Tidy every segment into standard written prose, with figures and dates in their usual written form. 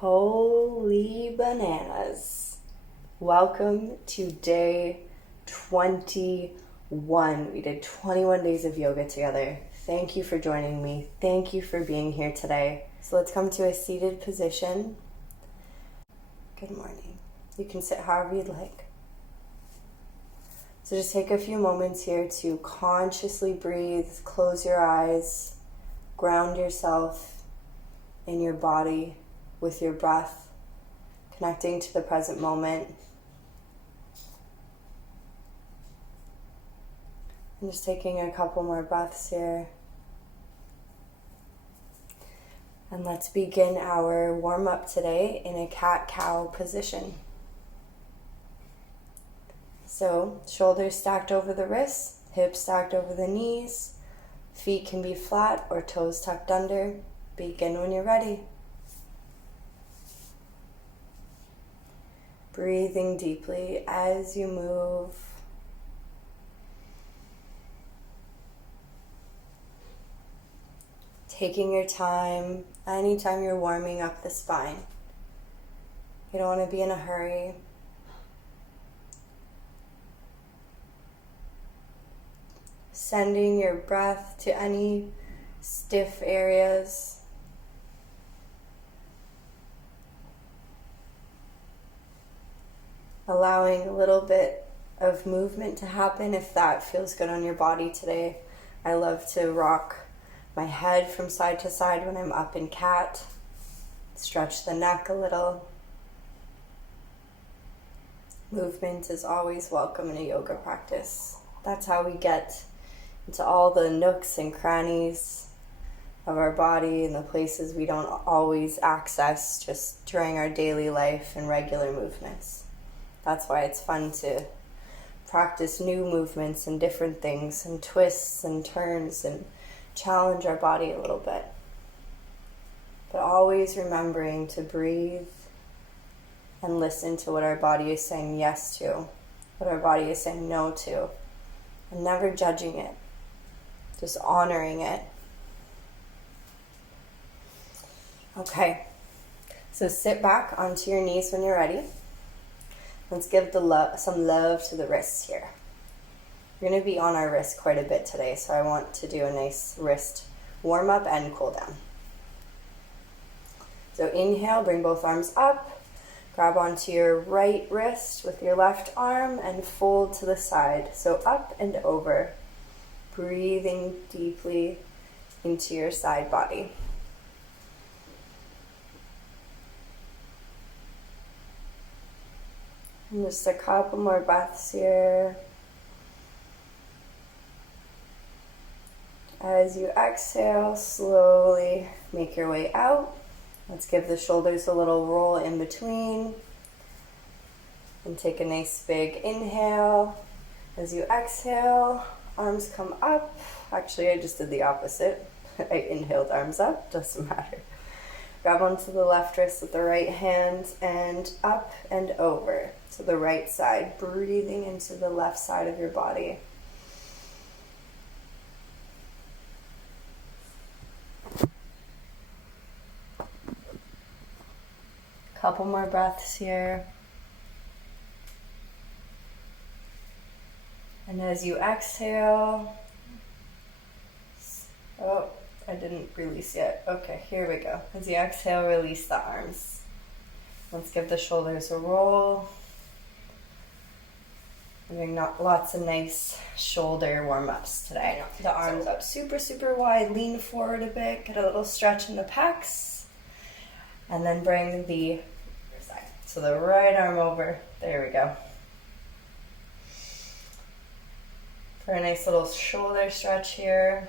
Holy bananas. Welcome to day 21. We did 21 days of yoga together. Thank you for joining me. Thank you for being here today. So let's come to a seated position. Good morning. You can sit however you'd like. So just take a few moments here to consciously breathe, close your eyes, ground yourself in your body with your breath, connecting to the present moment. And just taking a couple more breaths here. And let's begin our warm-up today in a cat-cow position. So, shoulders stacked over the wrists, hips stacked over the knees, feet can be flat or toes tucked under. Begin when you're ready. Breathing deeply as you move. Taking your time anytime you're warming up the spine. You don't want to be in a hurry. Sending your breath to any stiff areas. Allowing a little bit of movement to happen if that feels good on your body today. I love to rock my head from side to side when I'm up in cat. Stretch the neck a little. Movement is always welcome in a yoga practice. That's how we get into all the nooks and crannies of our body and the places we don't always access just during our daily life and regular movements. That's why it's fun to practice new movements and different things and twists and turns and challenge our body a little bit. But always remembering to breathe and listen to what our body is saying yes to, what our body is saying no to, and never judging it, just honoring it. Okay, so sit back onto your knees when you're ready. Let's give some love to the wrists here. We're going to be on our wrist quite a bit today, so I want to do a nice wrist warm up and cool down. So inhale, bring both arms up, grab onto your right wrist with your left arm and fold to the side. So up and over, breathing deeply into your side body. And just a couple more breaths here. As you exhale, slowly make your way out. Let's give the shoulders a little roll in between. And take a nice big inhale. As you exhale, arms come up. Actually, I just did the opposite. I inhaled, arms up, doesn't matter. Grab onto the left wrist with the right hand and up and over to the right side, breathing into the left side of your body. Couple more breaths here. And as you exhale, I didn't release yet. Okay, here we go. As you exhale, release the arms. Let's give the shoulders a roll. We're doing lots of nice shoulder warm-ups today. The arms up super, super wide. Lean forward a bit. Get a little stretch in the pecs. And then bring the side. So the right arm over. There we go. For a nice little shoulder stretch here.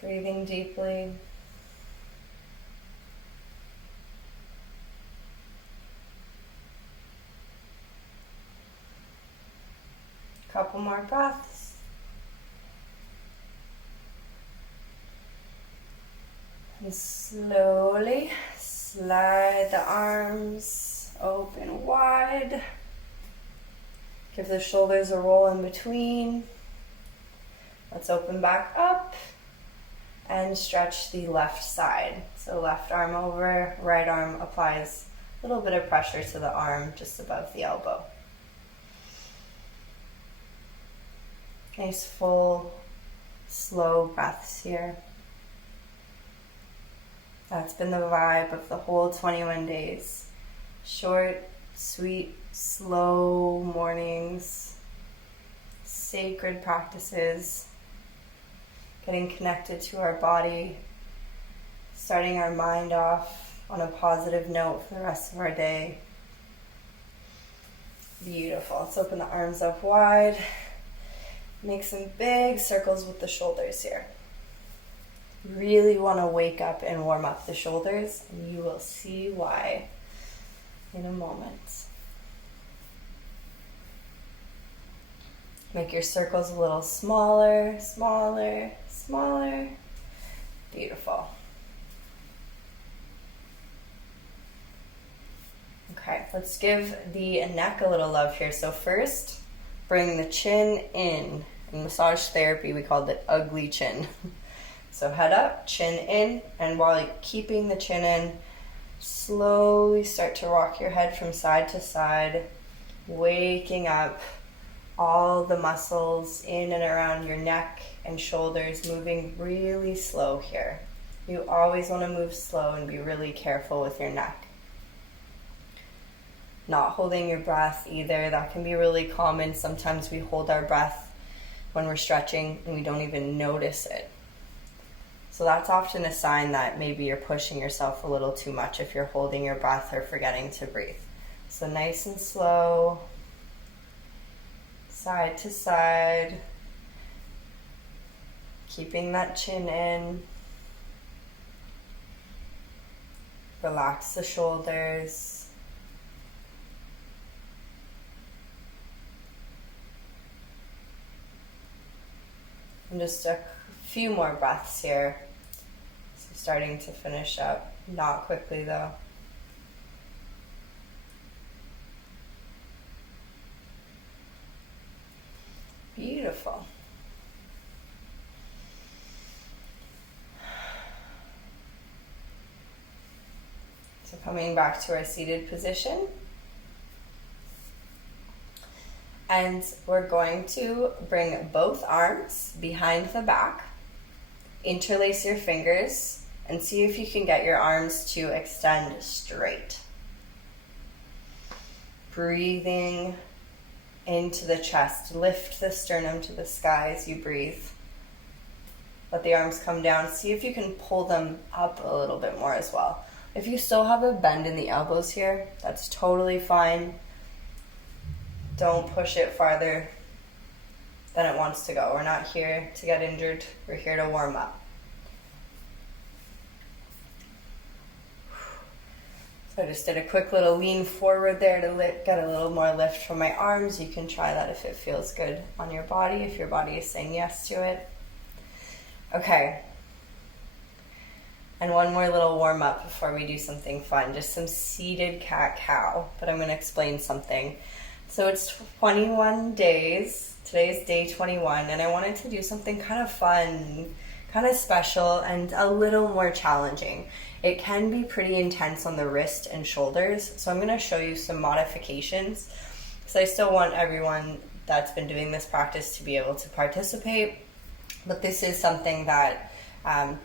Breathing deeply. Couple more breaths. And slowly slide the arms open wide. Give the shoulders a roll in between. Let's open back up And stretch the left side. So left arm over, right arm applies a little bit of pressure to the arm just above the elbow. Nice full, slow breaths here. That's been the vibe of the whole 21 days. Short, sweet, slow mornings, sacred practices, getting connected to our body, starting our mind off on a positive note for the rest of our day. Beautiful. Let's open the arms up wide. Make some big circles with the shoulders here. Really want to wake up and warm up the shoulders, and you will see why in a moment. Make your circles a little smaller, smaller, smaller. Beautiful. Okay, let's give the neck a little love here. So first, bring the chin in. In massage therapy, we called it ugly chin. So head up, chin in, and while keeping the chin in, slowly start to rock your head from side to side, waking up all the muscles in and around your neck and shoulders, moving really slow here. You always want to move slow and be really careful with your neck. Not holding your breath either. That can be really common. Sometimes we hold our breath when we're stretching and we don't even notice it. So that's often a sign that maybe you're pushing yourself a little too much if you're holding your breath or forgetting to breathe. So nice and slow, side to side, keeping that chin in. Relax the shoulders. And just a few more breaths here. So starting to finish up, not quickly though. Beautiful. So coming back to our seated position. And we're going to bring both arms behind the back. Interlace your fingers and see if you can get your arms to extend straight. Breathing into the chest. Lift the sternum to the sky as you breathe. Let the arms come down. See if you can pull them up a little bit more as well. If you still have a bend in the elbows here, that's totally fine. Don't push it farther than it wants to go. We're not here to get injured. We're here to warm up. So I just did a quick little lean forward there to get a little more lift from my arms. You can try that if it feels good on your body, if your body is saying yes to it. Okay. And one more little warm up before we do something fun. Just some seated cat-cow, but I'm going to explain something. So it's 21 days. Today's day 21, and I wanted to do something kind of fun, kind of special, and a little more challenging. It can be pretty intense on the wrist and shoulders, so I'm going to show you some modifications because I still want everyone that's been doing this practice to be able to participate, but this is something that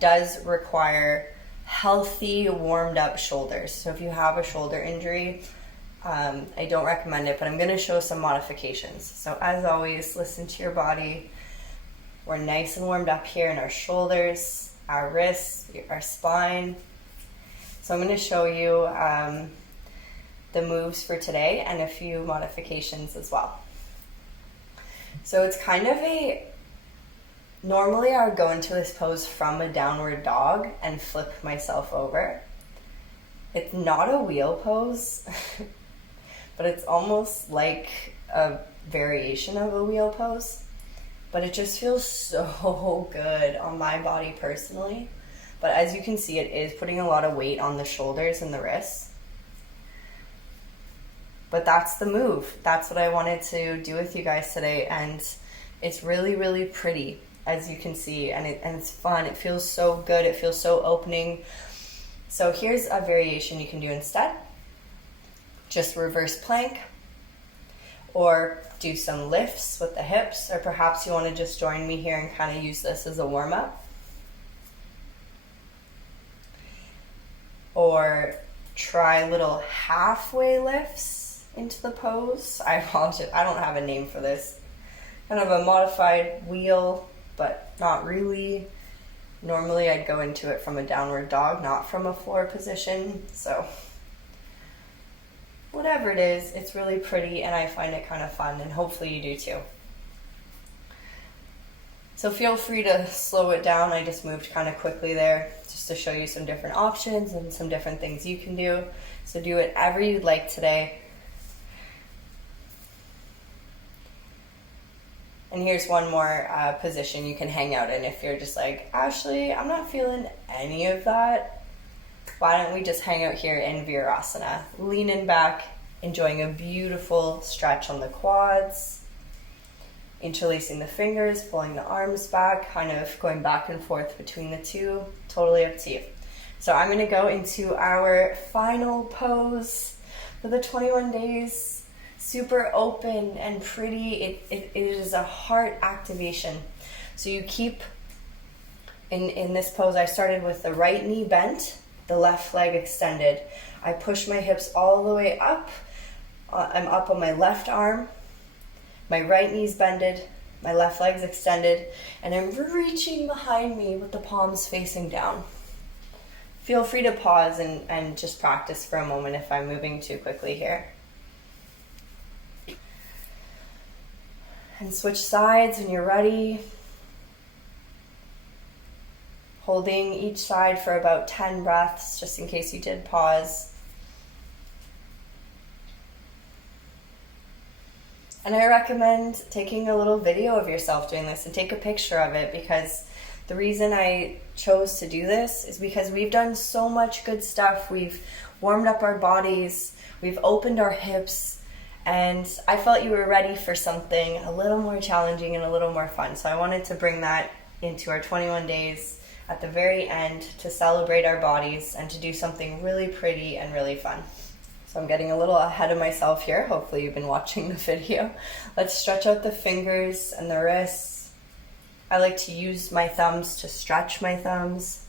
does require healthy, warmed up shoulders. So if you have a shoulder injury, I don't recommend it, but I'm going to show some modifications. So as always, listen to your body. We're nice and warmed up here in our shoulders, our wrists, our spine. So I'm going to show you the moves for today and a few modifications as well. So it's kind of normally I would go into this pose from a downward dog and flip myself over. It's not a wheel pose. But it's almost like a variation of a wheel pose. But it just feels so good on my body personally. But as you can see, it is putting a lot of weight on the shoulders and the wrists. But that's the move. That's what I wanted to do with you guys today. And it's really, really pretty. as you can see, and it's fun. It feels so good. It feels so opening. So here's a variation you can do instead. Just reverse plank, or do some lifts with the hips, or perhaps you want to just join me here and kind of use this as a warm-up. Or try little halfway lifts into the pose. I apologize, I don't have a name for this. Kind of a modified wheel, but not really. Normally I'd go into it from a downward dog, not from a floor position. So whatever it is, it's really pretty and I find it kind of fun, and hopefully you do too. So feel free to slow it down. I just moved kind of quickly there just to show you some different options and some different things you can do. So do whatever you'd like today. And here's one more position you can hang out in if you're just like, Ashley, I'm not feeling any of that. Why don't we just hang out here in Virasana? Leaning back, enjoying a beautiful stretch on the quads, interlacing the fingers, pulling the arms back, kind of going back and forth between the two. Totally up to you. So I'm going to go into our final pose for the 21 days. Super open and pretty. It is a heart activation. So you keep in this pose. I started with the right knee bent, the left leg extended. I push my hips all the way up. I'm up on my left arm. My right knee's bended, my left leg's extended, and I'm reaching behind me with the palms facing down. Feel free to pause and just practice for a moment if I'm moving too quickly here. And switch sides when you're ready. Holding each side for about 10 breaths, just in case you did pause. And I recommend taking a little video of yourself doing this and take a picture of it, because the reason I chose to do this is because we've done so much good stuff. We've warmed up our bodies, we've opened our hips, and I felt you were ready for something a little more challenging and a little more fun. So I wanted to bring that into our 21 days at the very end to celebrate our bodies and to do something really pretty and really fun. So I'm getting a little ahead of myself here. Hopefully you've been watching the video. Let's stretch out the fingers and the wrists. I like to use my thumbs to stretch my thumbs.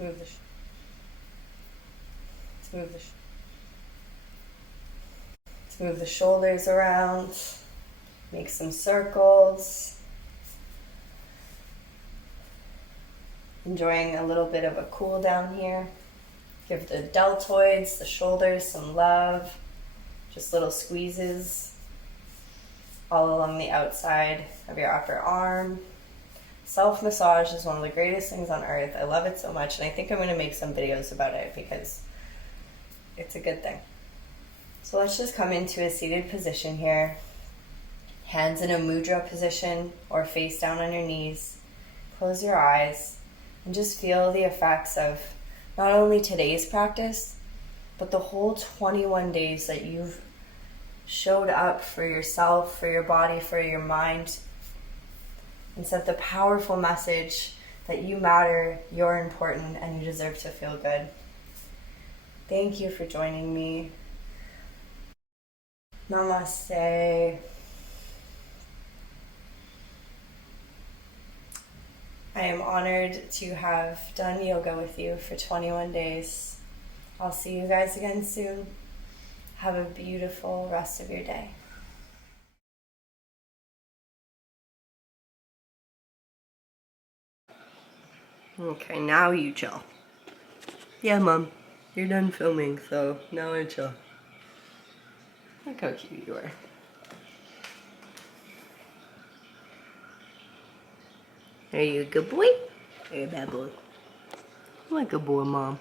Let's move the shoulders around. Make some circles. Enjoying a little bit of a cool down here. Give the deltoids, the shoulders some love. Just little squeezes all along the outside of your upper arm. Self-massage is one of the greatest things on earth. I love it so much, and I think I'm going to make some videos about it because it's a good thing. So let's just come into a seated position here. Hands in a mudra position or face down on your knees. Close your eyes and just feel the effects of not only today's practice, but the whole 21 days that you've showed up for yourself, for your body, for your mind, and sent the powerful message that you matter, you're important, and you deserve to feel good. Thank you for joining me. Namaste. I am honored to have done yoga with you for 21 days. I'll see you guys again soon. Have a beautiful rest of your day. Okay, now you chill. Yeah, Mom. You're done filming, so now I chill. Look how cute you are. Are you a good boy? Are you a bad boy? I'm like a boy, Mom.